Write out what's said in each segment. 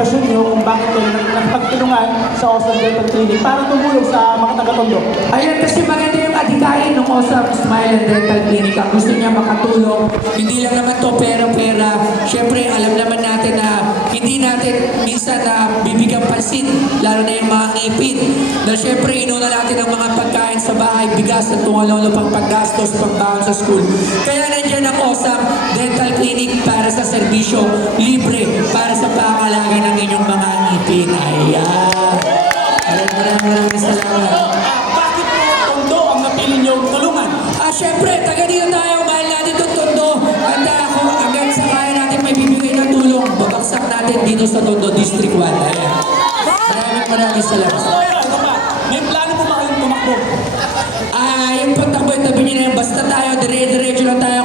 motivasyon nyo kung bakit kayo nagpagtulungan sa Awesome Dental Clinic para tumulong sa mga taga-Tondo? Ayan, kasi maganda yung adikain ng Awesome Smile and Dental Clinic. Ang gusto niya makatulong. Hindi lang naman to pera-pera. Siyempre, alam naman natin na hindi natin minsan na bibigyan pansin, lalo na yung mga ngipin. Dahil siyempre, inuna natin ang mga pagkain sa bahay, bigas at tungalolo pang paggastos, pagbaon sa school. Kaya nandiyan ang Awesome Dental Clinic para sa serbisyo libre, para sa pangalaga ng inyong mga ngipin. Ayan. Maraming salamat. Bakit po Tondo ang napili nyo tulungan? Siyempre, taga dito tayo, mahal natin itong Tondo. At ako, hanggang sa kaya natin may bibigay ng tulong, babaksak natin dito sa Tondo District 1. Ayan. Maraming salamat. Ano ba? May plano po ba kayong tumakbo? Yung pagtakbo, tabi niyo na yan. Basta tayo, dire-diretso lang tayo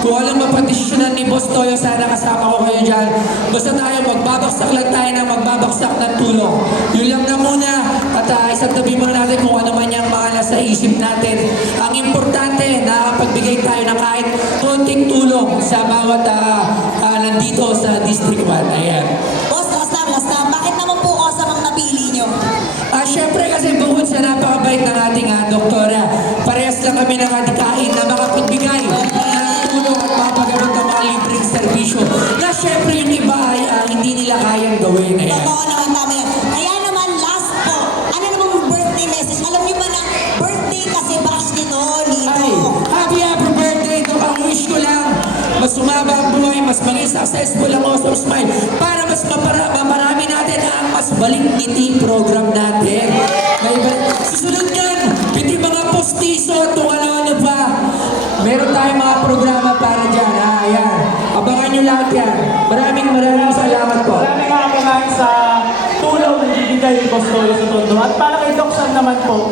kung anong mapagdesisyonan ni Boss Toyo, sana kasama ko kayo dyan. Basta tayo, magbabaksak lang tayo ng magbabaksak ng tulong. Yun lang na muna. At isang tabi mo natin kung ano man yung mga nasa isip natin. Ang importante, nakakapagbigay tayo ng kahit konting tulong sa bawat nandito sa District 1. Ayan. Boss, last time. Bakit naman po Awesome ang napili nyo? Siyempre kasi bukod sa napakabait ng ating doktora, parehas lang kami ng adikain na makapagbigay ng tulong at mapagamit ng mga libreng serbisyo. Na siyempre yung iba ay hindi nila kayang gawin. Ayan. Totoo naman, tama yan. Kaya naman, last po, ano namang birthday message? Alam niyo ba na birthday kasi bash nito, Lito? Ay, happy birthday to. Ang wish ko lang, mas sumaba ang buhay, mas maging successful ang Awesome Smile para mas maparami natin ang mas balik-ngiti program natin. Susunod yan, hindi mga postiso at kung ano-ano pa. Meron tayong mga programa para dyan. Ayan. Abangan nyo lahat yan. Maraming salamat po. Maraming mga sa tulong na ibigay ni Boss Toyo sa Tondo. At para kay Doc Sam naman po,